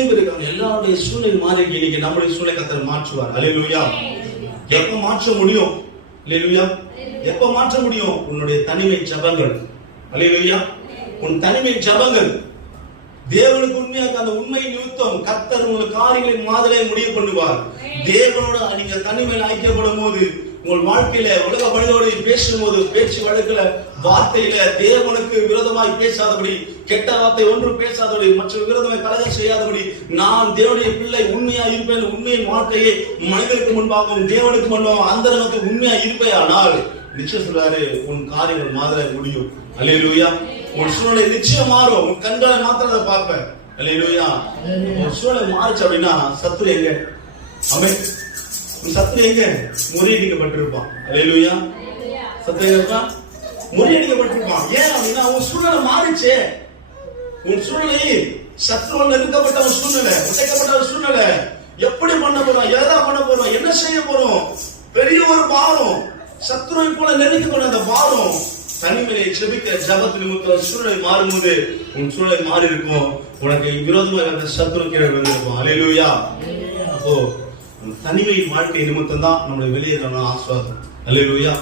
எல்லாருடைய சூழ்நிலை மாறி இன்னைக்கு நம்முடைய சூழ்நிலை கர்த்தர் மாற்றுவார். அல்லேலூயா. எப்ப மாற்ற முடியும்? அல்லேலூயா. எப்ப மாற்ற முடியும்? உன்னுடைய தனிமை ஜெபங்கள். அல்லேலூயா. உன் தனிமை ஜெபங்கள் தேவனுக்கு உண்மையாக அந்த உண்மை நிமித்தம் கர்த்தர் உங்களுக்கு காரியங்களை மாதிரியே முடிவு பண்ணுவார். தேவனோட நீங்க தனிமையில் ஐக்கியப்படும் போது உங்கள் வாழ்க்கையில உலக மனிதோடு பேசும்போது பேச்சு வழக்குல வார்த்தையில தேவனுக்கு விரோதமாய் பேசாதபடி, கெட்ட வார்த்தை ஒன்று பேசாதபடி, மற்ற விரோதமாய் கலகம் செய்யாதபடி, நான் தேவனுடைய பிள்ளை உண்மையா இருப்பேன், உண்மையின் வாழ்க்கையை மனிதருக்கு முன்பாகவும் தேவனுக்கு முன்பாகவும் அந்தரங்கத்துக்கு உண்மையா இருப்பே. ஆனால் நிச்சயம் சொல்றாரு, உன் காரியங்கள் மாதிரி முடியும். அல்லேலூயா. உன் சூழ்நிலை நிச்சயம் மாறும். உன் கண்களை மாத்திரம் அதை பார்ப்பேன். அல்லேலூயா. உன் சூழ்நிலை மாறுச்சு அப்படின்னா சத்துரு எங்க? ஆமென். உன் சத்துரு எங்க? முறியடிக்கப்பட்டிருப்பான். அல்லேலூயா. சத்துரு எங்க? முறியடிக்கப்பட்டிருப்பான். ஏன் அப்படின்னா உன் சூழ்நிலை மாறிச்சே. உன் சூழ்நிலை சத்துருவால் நெருக்கப்பட்ட ஒரு சூழ்நிலை, உடைக்கப்பட்ட ஒரு சூழ்நிலை. எப்படி பண்ண போறோம்? எதா பண்ண போறோம்? என்ன செய்ய போறோம்? பெரிய ஒரு பாரம், சத்துருவை போல நெருக்கப்பட்ட அந்த பாரம், தனிமையை ஜெபிக்கிற ஜபத்து நிமித்தம் சூழ்நிலை மாறும்போது உன் சூழ்நிலை மாறி இருக்கும். உனக்கு விரோதமாக இருந்த சத்துரு கீழே வந்திருக்கும். அல்லேலூயா. அப்போ தனிமை வாழ்க்கை நிமித்தம் தான் நம்மளை வெளியேறணும் ஆஸ்வாதம். அல்லேலூயா.